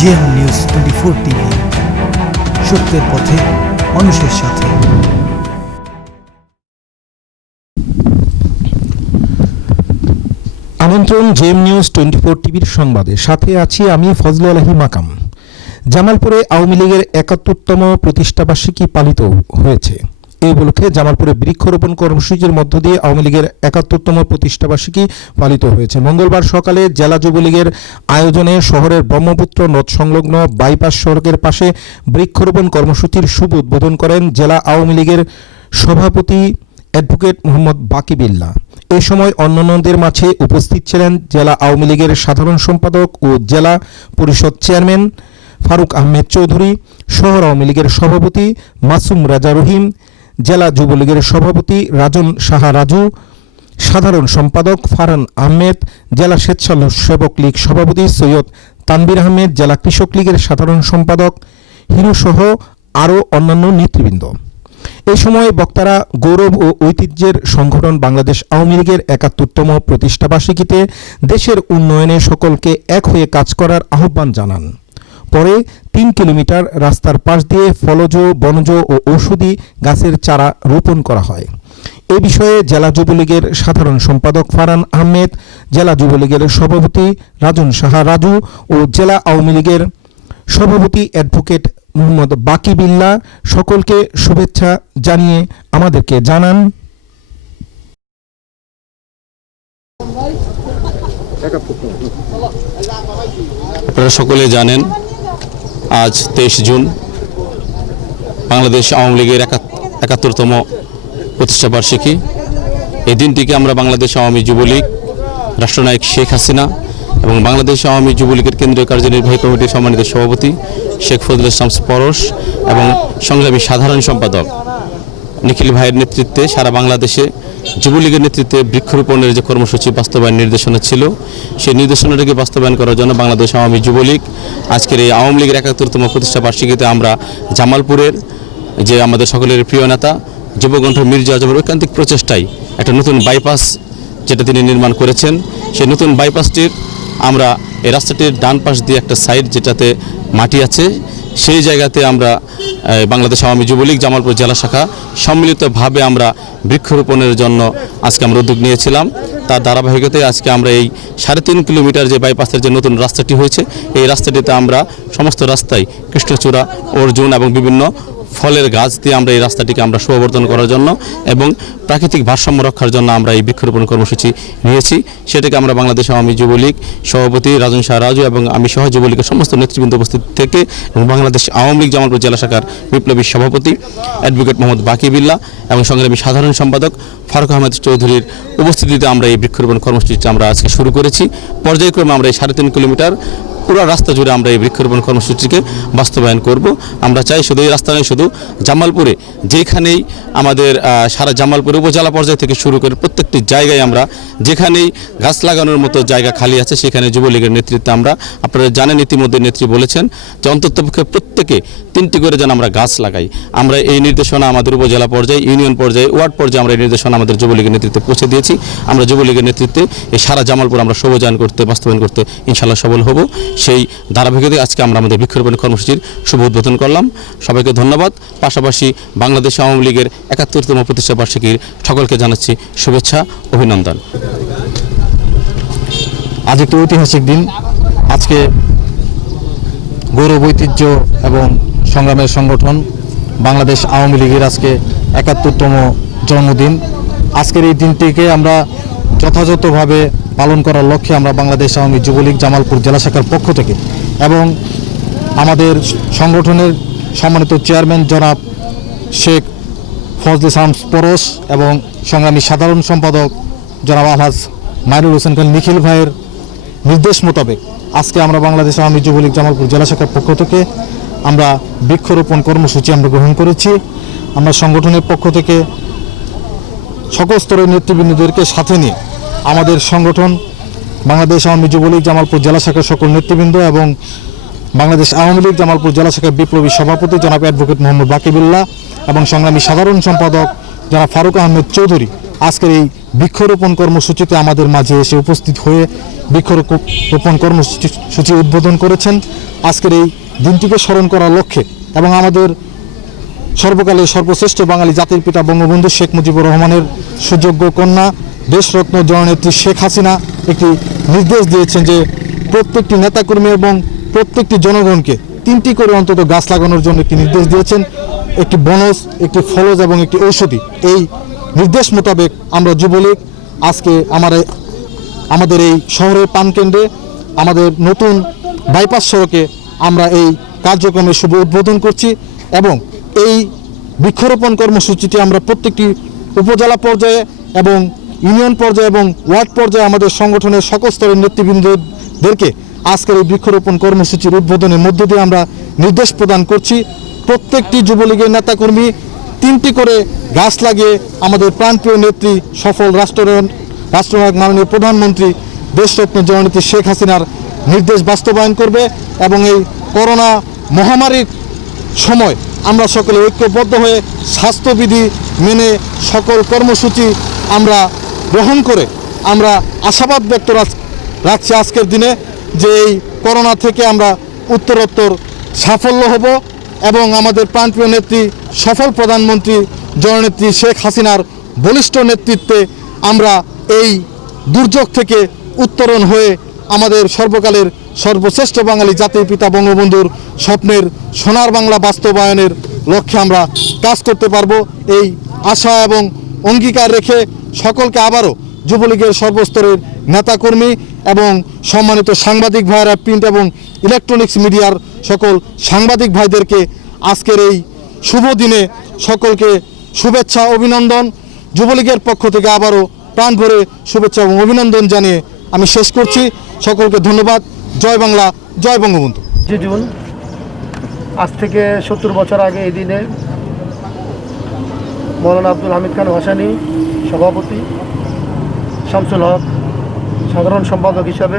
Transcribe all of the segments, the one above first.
GM news 24 TV, সত্যের পথে মানুষের সাথে। আমন্ত্রণ জিএম নিউজ 24 টিভির সংবাদে, সাথে আছি আমি ফজলুল আলহী মাকাম। জামালপুরে আওয়ামী লীগের ৭১তম প্রতিষ্ঠাবার্ষিকী পালিত হয়েছে। এই উপলক্ষে জামালপুরে বৃক্ষরোপণ কর্মসূচির মধ্য দিয়ে আওয়ামী লীগের ৭১তম প্রতিষ্ঠাবার্ষিকী পালিত হয়েছে। মঙ্গলবার সকালে জেলা যুবলীগের আয়োজনে শহরের ব্রহ্মপুত্র নদ সংলগ্ন বাইপাস সড়কের পাশে বৃক্ষরোপণ কর্মসূচির শুভ উদ্বোধন করেন জেলা আওয়ামী লীগের সভাপতি অ্যাডভোকেট মোহাম্মদ বাকি বিল্লাহ। এ সময় অন্যান্যদের মাঝে উপস্থিত ছিলেন জেলা আওয়ামী লীগের সাধারণ সম্পাদক ও জেলা পরিষদ চেয়ারম্যান ফারুক আহমেদ চৌধুরী, শহর আওয়ামী লীগের সভাপতি মাসুম রাজা রহিম, জেলা যুবলীগের সভাপতি রাজন সাহা রাজু, সাধারণ সম্পাদক ফারহান আহমেদ, জেলা স্বেচ্ছাসেবক লীগ সভাপতি সৈয়দ তানবির আহমেদ, জেলা কৃষক লীগের সাধারণ সম্পাদক হিরু সহ আরও অন্যান্য নেতৃবৃন্দ। এই সময় বক্তারা গৌরব ও ঐতিহ্যের সংগঠন বাংলাদেশ আওয়ামী লীগের ৭১তম প্রতিষ্ঠাবার্ষিকীতে দেশের উন্নয়নে সকলকে এক হয়ে কাজ করার আহ্বান জানান। পরে ৩ কিলোমিটার রাস্তার পাশ দিয়ে ফলজ, বনজ ও ঔষধি গাছের চারা রোপণ করা হয়। এ বিষয়ে জেলা যুবলীগের সাধারণ সম্পাদক ফারহান আহমেদ, জেলা যুবলীগের সভাপতি রাজন সাহা রাজু ও জেলা আওয়ামী লীগের সভাপতি অ্যাডভোকেট মোহাম্মদ বাকি বিল্লাহ সকলকে শুভেচ্ছা জানিয়ে আমাদেরকে জানান, আপনারা সকলে জানেন আজ 23 জুন বাংলাদেশ আওয়ামী লীগের ৭১তম প্রতিষ্ঠাবার্ষিকী। এই দিনটিকে আমরা বাংলাদেশ আওয়ামী যুবলীগ, রাষ্ট্রনায়ক শেখ হাসিনা এবং বাংলাদেশ আওয়ামী যুবলীগের কেন্দ্রীয় কার্যনির্বাহী কমিটির সম্মানিত সভাপতি শেখ ফজলুল ইসলাম পরশ এবং সংগ্রামী সাধারণ সম্পাদক নিখিল ভাইয়ের নেতৃত্বে সারা বাংলাদেশে যুবলীগের নেতৃত্বে বৃক্ষরোপণের যে কর্মসূচি বাস্তবায়ন নির্দেশনা ছিল, সেই নির্দেশনাটিকে বাস্তবায়ন করার জন্য বাংলাদেশ আওয়ামী যুবলীগ আজকের এই আওয়ামী লীগের ৭১তম প্রতিষ্ঠাবার্ষিকীতে আমরা জামালপুরের যে আমাদের সকলের প্রিয় নেতা যুবকণ্ঠ মির্জা আজমের ঐকান্তিক প্রচেষ্টায় একটা নতুন বাইপাস যেটা তিনি নির্মাণ করেছেন, সেই নতুন বাইপাসটির আমরা এই রাস্তাটির ডান পাশ দিয়ে একটা সাইড যেটাতে মাটি আছে, সেই জায়গাতে আমরা বাংলাদেশ আওয়ামী যুবলীগ জামালপুর জেলা শাখা সম্মিলিতভাবে আমরা বৃক্ষরোপণের জন্য আজকে আমরা উদ্যোগ নিয়েছিলাম। তার ধারাবাহিকতায় আজকে আমরা এই ৩.৫ কিলোমিটার যে বাইপাসের যে নতুন রাস্তাটি হয়েছে, এই রাস্তাটিতে আমরা সমস্ত রাস্তায় কৃষ্ণচূড়া, অর্জুন এবং বিভিন্ন ফলের গাছ দিয়ে আমরা এই রাস্তাটিকে আমরা শোভাবর্ধন করার জন্য এবং প্রাকৃতিক ভারসাম্য রক্ষার জন্য আমরা এই বৃক্ষরোপণ কর্মসূচি নিয়েছি। সেটাকে আমরা বাংলাদেশ আওয়ামী যুবলীগ সভাপতি রাজন শাহ রাজু এবং আমি সহ যুবলীগের সমস্ত নেতৃবৃন্দ উপস্থিত থেকে এবং বাংলাদেশ আওয়ামী লীগ জামালপুর জেলা শাখার বিপ্লবী সভাপতি অ্যাডভোকেট মোহাম্মদ বাকি বিল্লাহ এবং সংগ্রামী সাধারণ সম্পাদক ফারুক আহমেদ চৌধুরীর উপস্থিতিতে আমরা এই বৃক্ষরোপণ কর্মসূচিটা আমরা আজকে শুরু করেছি। পর্যায়ক্রমে আমরা এই ৩.৫ কিলোমিটার পুরো রাস্তা জুড়ে আমরা এই বৃক্ষরোপণ কর্মসূচিকে বাস্তবায়ন করব। আমরা চাই শুধু এই রাস্তা নয়, শুধু জামালপুরে যেখানেই আমাদের সারা জামালপুর উপজেলা পর্যায় থেকে শুরু করে প্রত্যেকটি জায়গায় আমরা যেখানেই গাছ লাগানোর মতো জায়গা খালি আছে সেখানে যুবলীগের নেতৃত্বে আমরা, আপনারা জানেন ইতিমধ্যে নেত্রী বলেছেন যে অন্ততপক্ষে প্রত্যেকে 3টি করে যেন আমরা গাছ লাগাই। আমরা এই নির্দেশনা আমাদের উপজেলা পর্যায়ে, ইউনিয়ন পর্যায়ে, ওয়ার্ড পর্যায়ে আমরা এই নির্দেশনা আমাদের যুবলীগের নেতৃত্বে পৌঁছে দিয়েছি। আমরা যুবলীগের নেতৃত্বে এই সারা জামালপুর আমরা শোভাযান করতে, বাস্তবায়ন করতে ইনশাআল্লাহ সফল হব। সেই ধারাবাহিকতায় আজকে আমরা আমাদের বৃক্ষরোপণ কর্মসূচির শুভ উদ্বোধন করলাম। সবাইকে ধন্যবাদ। পাশাপাশি বাংলাদেশ আওয়ামী লীগের ৭১তম প্রতিষ্ঠাবার্ষিকীর সকলকে জানাচ্ছি শুভেচ্ছা, অভিনন্দন। আজ একটি ঐতিহাসিক দিন। আজকে গৌরব, ঐতিহ্য এবং সংগ্রামের সংগঠন বাংলাদেশ আওয়ামী লীগের আজকে ৭১তম জন্মদিন। আজকের এই দিনটিকে আমরা যথাযথভাবে পালন করার লক্ষ্যে আমরা বাংলাদেশ আওয়ামী যুবলীগ জামালপুর জেলা শাখার পক্ষ থেকে এবং আমাদের সংগঠনের সম্মানিত চেয়ারম্যান জনাব শেখ ফজলুল ইসলাম পরশ এবং সংগ্রামী সাধারণ সম্পাদক জনাব আলহাজ মাইনুল হোসেন খান নিখিল ভাইয়ের নির্দেশ মোতাবেক আজকে আমরা বাংলাদেশ আওয়ামী যুবলীগ জামালপুর জেলা শাখার পক্ষ থেকে আমরা বৃক্ষরোপণ কর্মসূচি আমরা গ্রহণ করেছি। আমরা সংগঠনের পক্ষ থেকে সকল স্তরের নেতৃবৃন্দদেরকে সাথে নিয়ে আমাদের সংগঠন বাংলাদেশ আওয়ামী যুবলীগ জামালপুর জেলা শাখার সকল নেতৃবৃন্দ এবং বাংলাদেশ আওয়ামী লীগ জামালপুর জেলা শাখার বিপ্লবী সভাপতি জনাব অ্যাডভোকেট মোহাম্মদ বাকি বিল্লাহ এবং সংগ্রামী সাধারণ সম্পাদক জনাব ফারুক আহমেদ চৌধুরী আজকের এই বৃক্ষরোপণ কর্মসূচিতে আমাদের মাঝে এসে উপস্থিত হয়ে বৃক্ষরোপণ কর্মসূচি উদ্বোধন করেছেন। আজকের এই দিনটিকে স্মরণ করার লক্ষ্যে এবং আমাদের সর্বকালের সর্বশ্রেষ্ঠ বাঙালি জাতির পিতা বঙ্গবন্ধু শেখ মুজিবুর রহমানের সুযোগ্য কন্যা দেশরত্ন জননেত্রী শেখ হাসিনা একটি নির্দেশ দিয়েছেন যে প্রত্যেকটি নেতাকর্মী এবং প্রত্যেকটি জনগণকে 3টি করে অন্তত গাছ লাগানোর জন্য একটি নির্দেশ দিয়েছেন। একটি বনজ, একটি ফলজ এবং একটি ঔষধি। এই নির্দেশ মোতাবেক আমরা যুবলীগ আজকে আমাদের এই শহরের প্রাণকেন্দ্রে আমাদের নতুন বাইপাস সড়কে আমরা এই কার্যক্রমের শুভ উদ্বোধন করছি এবং এই বৃক্ষরোপণ কর্মসূচিটি আমরা প্রত্যেকটি উপজেলা পর্যায়ে এবং ইউনিয়ন পর্যায়ে এবং ওয়ার্ড পর্যায়ে আমাদের সংগঠনের সকল স্তরের নেতৃবৃন্দদেরকে আজকের এই বৃক্ষরোপণ কর্মসূচির উদ্বোধনের মধ্য দিয়ে আমরা নির্দেশ প্রদান করছি। প্রত্যেকটি যুবলীগের নেতাকর্মী 3টি করে গাছ লাগিয়ে আমাদের প্রাণপ্রিয় নেত্রী সফল রাষ্ট্রনায়ক মাননীয় প্রধানমন্ত্রী দেশরত্ন জননেত্রী শেখ হাসিনার নির্দেশ বাস্তবায়ন করবে এবং এই করোনা মহামারীর সময় আমরা সকলে ঐক্যবদ্ধ হয়ে স্বাস্থ্যবিধি মেনে সকল কর্মসূচি আমরা গ্রহণ করে আমরা আশাবাদ ব্যক্ত রাখছি আজকের দিনে যে এই করোনা থেকে আমরা উত্তরোত্তর সাফল্য হব এবং আমাদের প্রাণপ্রিয় নেত্রী সফল প্রধানমন্ত্রী জননেত্রী শেখ হাসিনার বলিষ্ঠ নেতৃত্বে আমরা এই দুর্যোগ থেকে উত্তরণ হয়ে আমাদের সর্বকালের সর্বশ্রেষ্ঠ বাঙালি জাতির পিতা বঙ্গবন্ধুর স্বপ্নের সোনার বাংলা বাস্তবায়নের লক্ষ্যে আমরা কাজ করতে পারবো। এই আশা এবং অঙ্গীকার রেখে সকলকে আবারও যুবলীগের সর্বস্তরের নেতাকর্মী এবং সম্মানিত সাংবাদিক ভাইয়েরা, প্রিন্ট এবং ইলেকট্রনিক্স মিডিয়ার সকল সাংবাদিক ভাইদেরকে আজকের এই শুভ দিনে সকলকে শুভেচ্ছা অভিনন্দন। যুবলীগের পক্ষ থেকে আবারও প্রাণ ভরে শুভেচ্ছা এবং অভিনন্দন জানিয়ে আমি শেষ করছি। সকলকে ধন্যবাদ। জয় বাংলা, জয় বঙ্গবন্ধু। জুন আজ থেকে 70 বছর আগে এই দিনে মৌলানা আব্দুল হামিদ খান ভাসানী সভাপতি, শামসুল হক সাধারণ সম্পাদক হিসাবে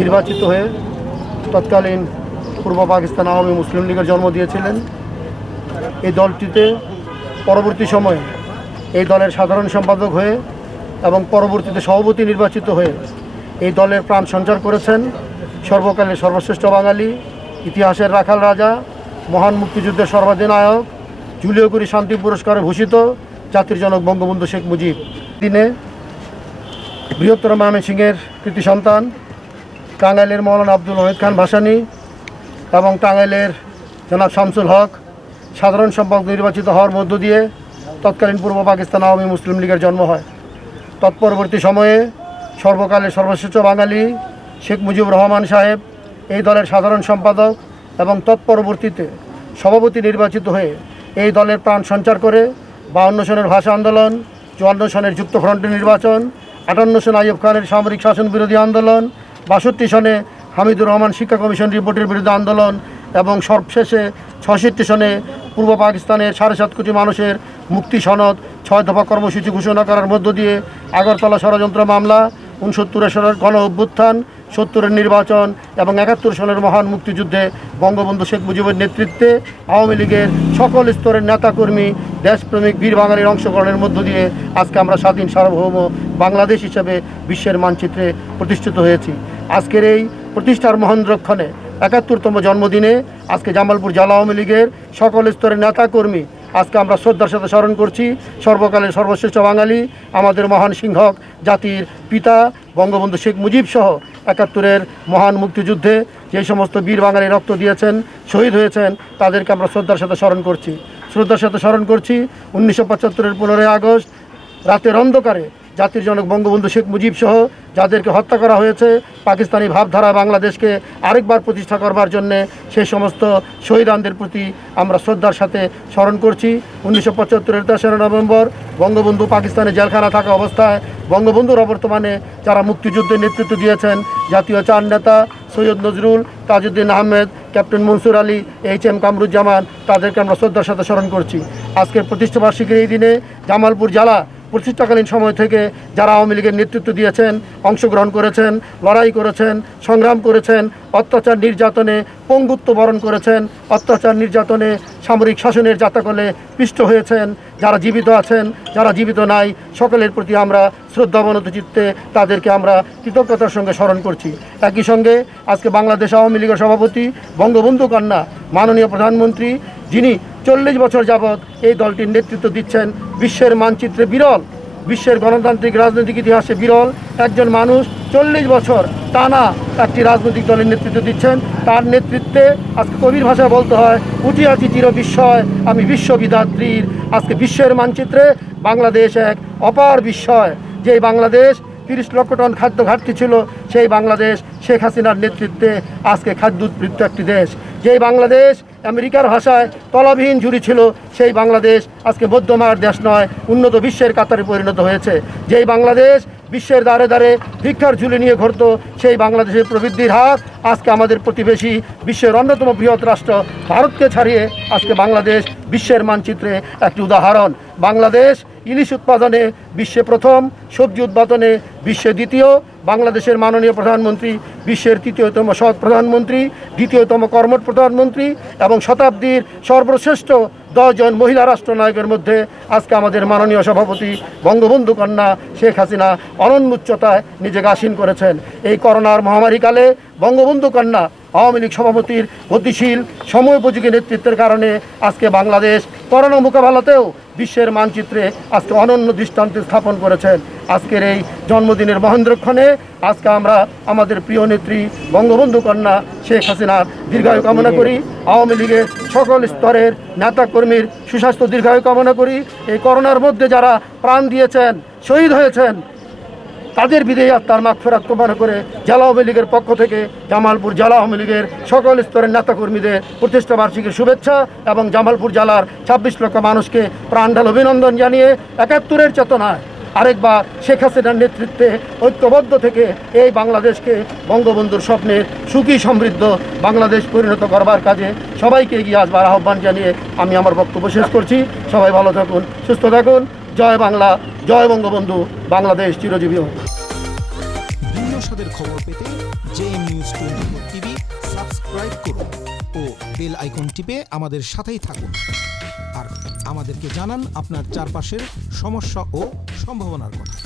নির্বাচিত হয়ে তৎকালীন পূর্ব পাকিস্তান আওয়ামী মুসলিম লীগের জন্ম দিয়েছিলেন। এই দলটিতে পরবর্তী সময়ে এই দলের সাধারণ সম্পাদক হয়ে এবং পরবর্তীতে সভাপতি নির্বাচিত হয়ে এই দলের প্রাণ সঞ্চার করেছেন সর্বকালের সর্বশ্রেষ্ঠ বাঙালি, ইতিহাসের রাখাল রাজা, মহান মুক্তিযুদ্ধের সর্বাধিনায়ক, জুলিওগুরি শান্তি পুরস্কারে ভূষিত জাতির জনক বঙ্গবন্ধু শেখ মুজিব। দিনে বৃহত্তর ময়মনসিংহের কৃতি সন্তান টাঙ্গাইলের মৌলানা আব্দুল হামিদ খান ভাসানী এবং টাঙ্গাইলের জনাব শামসুল হক সাধারণ সম্পাদক নির্বাচিত হওয়ার মধ্য দিয়ে তৎকালীন পূর্ব পাকিস্তান আওয়ামী মুসলিম লীগের জন্ম হয়। তৎপরবর্তী সময়ে সর্বকালের সর্বশ্রেষ্ঠ বাঙালি শেখ মুজিবুর রহমান সাহেব এই দলের সাধারণ সম্পাদক এবং তৎপরবর্তীতে সভাপতি নির্বাচিত হয়ে এই দলের প্রাণ সঞ্চার করে 52 সনের ভাষা আন্দোলন, 54 সনের যুক্তফ্রন্টের নির্বাচন, 58 সনে আইয়ুব খানের সামরিক শাসন বিরোধী আন্দোলন, 62 সনে হামিদুর রহমান শিক্ষা কমিশন রিপোর্টের বিরুদ্ধে আন্দোলন এবং সবশেষে 66 সনে পূর্ব পাকিস্তানের 7.5 কোটি মানুষের মুক্তি সনদ 6 দফা কর্মসূচি ঘোষণা করার মধ্য দিয়ে আগরতলা ষড়যন্ত্র মামলা, 69 সনের গণ অভ্যুত্থান, 70-এর নির্বাচন এবং 71 সনের মহান মুক্তিযুদ্ধে বঙ্গবন্ধু শেখ মুজিবের নেতৃত্বে আওয়ামী লীগের সকল স্তরের নেতাকর্মী, দেশপ্রেমিক বীর বাঙালির অংশগ্রহণের মধ্য দিয়ে আজকে আমরা স্বাধীন সার্বভৌম বাংলাদেশ হিসেবে বিশ্বের মানচিত্রে প্রতিষ্ঠিত হয়েছি। আজকের এই প্রতিষ্ঠার মহেন্দ্রক্ষণে 71তম জন্মদিনে আজকে জামালপুর জেলা আওয়ামী লীগের সকল স্তরের নেতাকর্মী আজকে আমরা শ্রদ্ধার সাথে স্মরণ করছি সর্বকালের সর্বশ্রেষ্ঠ বাঙালি, আমাদের মহান সিংহক জাতির পিতা বঙ্গবন্ধু শেখ মুজিব সহ 71-এর মহান মুক্তিযুদ্ধে যে সমস্ত বীর বাঙালি রক্ত দিয়েছেন, শহীদ হয়েছেন, তাদেরকে আমরা শ্রদ্ধার সাথে স্মরণ করছি। 1975-এর 15ই আগস্ট রাতের অন্ধকারে জাতির জনক বঙ্গবন্ধু শেখ মুজিব সহ যাদেরকে হত্যা করা হয়েছে পাকিস্তানি ভাবধারা বাংলাদেশকে আরেকবার প্রতিষ্ঠা করবার জন্যে সেই সমস্ত শহীদানদের প্রতি আমরা শ্রদ্ধার সাথে স্মরণ করছি। 1975-এর 3রা নভেম্বর বঙ্গবন্ধু পাকিস্তানে জেলখানা থাকা অবস্থায় বঙ্গবন্ধুর অবর্তমানে যারা মুক্তিযুদ্ধের নেতৃত্ব দিয়েছেন জাতীয় 4 নেতা সৈয়দ নজরুল, তাজউদ্দিন আহমেদ, ক্যাপ্টেন মনসুর আলী, HM কামরুজ্জামান, তাদেরকে আমরা শ্রদ্ধার সাথে স্মরণ করছি। আজকের প্রতিষ্ঠাবার্ষিকীর এই দিনে জামালপুর জেলা প্রতিষ্ঠাকালীন সময় থেকে যারা আওয়ামী লীগের নেতৃত্ব দিয়েছেন, অংশগ্রহণ করেছেন, লড়াই করেছেন, সংগ্রাম করেছেন, অত্যাচার নির্যাতনে পঙ্গুত্ব বরণ করেছেন, অত্যাচার নির্যাতনে সামরিক শাসনের জাতাকলে পিষ্ট হয়েছেন, যারা জীবিত আছেন, যারা জীবিত নাই, সকলের প্রতি আমরা শ্রদ্ধাবনত চিত্তে তাদেরকে আমরা কৃতজ্ঞতার সঙ্গে স্মরণ করছি। একই সঙ্গে আজকে বাংলাদেশ আওয়ামী লীগের সভাপতি বঙ্গবন্ধু কন্যা মাননীয় প্রধানমন্ত্রী, যিনি 40 বছর যাবৎ এই দলটির নেতৃত্ব দিচ্ছেন, বিশ্বের মানচিত্রে বিরল, বিশ্বের গণতান্ত্রিক রাজনৈতিক ইতিহাসে বিরল একজন মানুষ 40 বছর টানা একটি রাজনৈতিক দলের নেতৃত্ব দিচ্ছেন। তার নেতৃত্বে আজকে কবির ভাষায় বলতে হয়, উঠিয়াছি চির বিস্ময় আমি বিশ্ববিধাত্রীর। আজকে বিশ্বের মানচিত্রে বাংলাদেশ এক অপার বিস্ময়। যেই বাংলাদেশ 30 লক্ষ টন খাদ্য ঘাটতি ছিল, সেই বাংলাদেশ শেখ হাসিনার নেতৃত্বে আজকে খাদ্য উৎপৃত্ত একটি দেশ। যেই বাংলাদেশ আমেরিকার ভাষায় তলাবিহীন ঝুড়ি ছিল, সেই বাংলাদেশ আজকে মধ্যমার দেশ নয়, উন্নত বিশ্বের কাতারে পরিণত হয়েছে। যেই বাংলাদেশ বিশ্বের দ্বারে দ্বারে ভিক্ষার ঝুলি নিয়ে ঘুরত, সেই বাংলাদেশের প্রবৃদ্ধির হার আজকে আমাদের প্রতিবেশী বিশ্বের অন্যতম বৃহৎ রাষ্ট্র ভারতকে ছাড়িয়ে আজকে বাংলাদেশ বিশ্বের মানচিত্রে একটি উদাহরণ। বাংলাদেশ ইলিশ উৎপাদনে বিশ্বে প্রথম, সবজি উৎপাদনে বিশ্বে দ্বিতীয়। বাংলাদেশের মাননীয় প্রধানমন্ত্রী বিশ্বের তৃতীয়তম সৎ প্রধানমন্ত্রী, দ্বিতীয়তম কর্মঠ প্রধানমন্ত্রী এবং শতাব্দীর সর্বশ্রেষ্ঠ 10 জন মহিলা রাষ্ট্রনায়কের মধ্যে আজকে আমাদের মাননীয় সভাপতি বঙ্গবন্ধু কন্যা শেখ হাসিনা অনন্য উচ্চতায় নিজেকে আসীন করেছেন। এই করোনার মহামারীকালে বঙ্গবন্ধু কন্যা আওয়ামী লীগ সভাপতির গতিশীল সময়োপযোগী নেতৃত্বের কারণে আজকে বাংলাদেশ করোনা মোকাবেলাতেও বিশ্বের মানচিত্রে আজকে অনন্য দৃষ্টান্ত স্থাপন করেছেন। আজকের এই জন্মদিনের মহেন্দ্রক্ষণে আজকে আমরা আমাদের প্রিয় নেত্রী বঙ্গবন্ধু কন্যা শেখ হাসিনার দীর্ঘায়ু কামনা করি। আওয়ামী লীগের সকল স্তরের নেতাকর্মীর সুস্বাস্থ্য দীর্ঘায়ু কামনা করি। এই করোনার মধ্যে যারা প্রাণ দিয়েছেন, শহীদ হয়েছেন, তাদের বিদেয়ী আত্মার মাগফিরাত কামনা করে জেলা আওয়ামী লীগের পক্ষ থেকে জামালপুর জেলা আওয়ামী লীগের সকল স্তরের নেতাকর্মীদের প্রতিষ্ঠাবার্ষিকীর শুভেচ্ছা এবং জামালপুর জেলার 26 লক্ষ মানুষকে প্রাণঢাল অভিনন্দন জানিয়ে 71-এর চেতনায় আরেকবার শেখ হাসিনার নেতৃত্বে ঐক্যবদ্ধ থেকে এই বাংলাদেশকে বঙ্গবন্ধুর স্বপ্নের সুখী সমৃদ্ধ বাংলাদেশ পরিণত করবার কাজে সবাইকে এগিয়ে আসবার আহ্বান জানিয়ে আমি আমার বক্তব্য শেষ করছি। সবাই ভালো থাকুন, সুস্থ থাকুন। জয় বাংলা, জয় বঙ্গবন্ধু, বাংলাদেশ চিরজীবী হোক। ভিন্ন স্বাদের খবর পেতে জেএম নিউজ 24 টিভি সাবস্ক্রাইব করুন ও বেল আইকন টিপে আমাদের সাথেই থাকুন। আর আমাদেরকে জানান আপনার চারপাশের সমস্যা ও সম্ভাবনার কথা।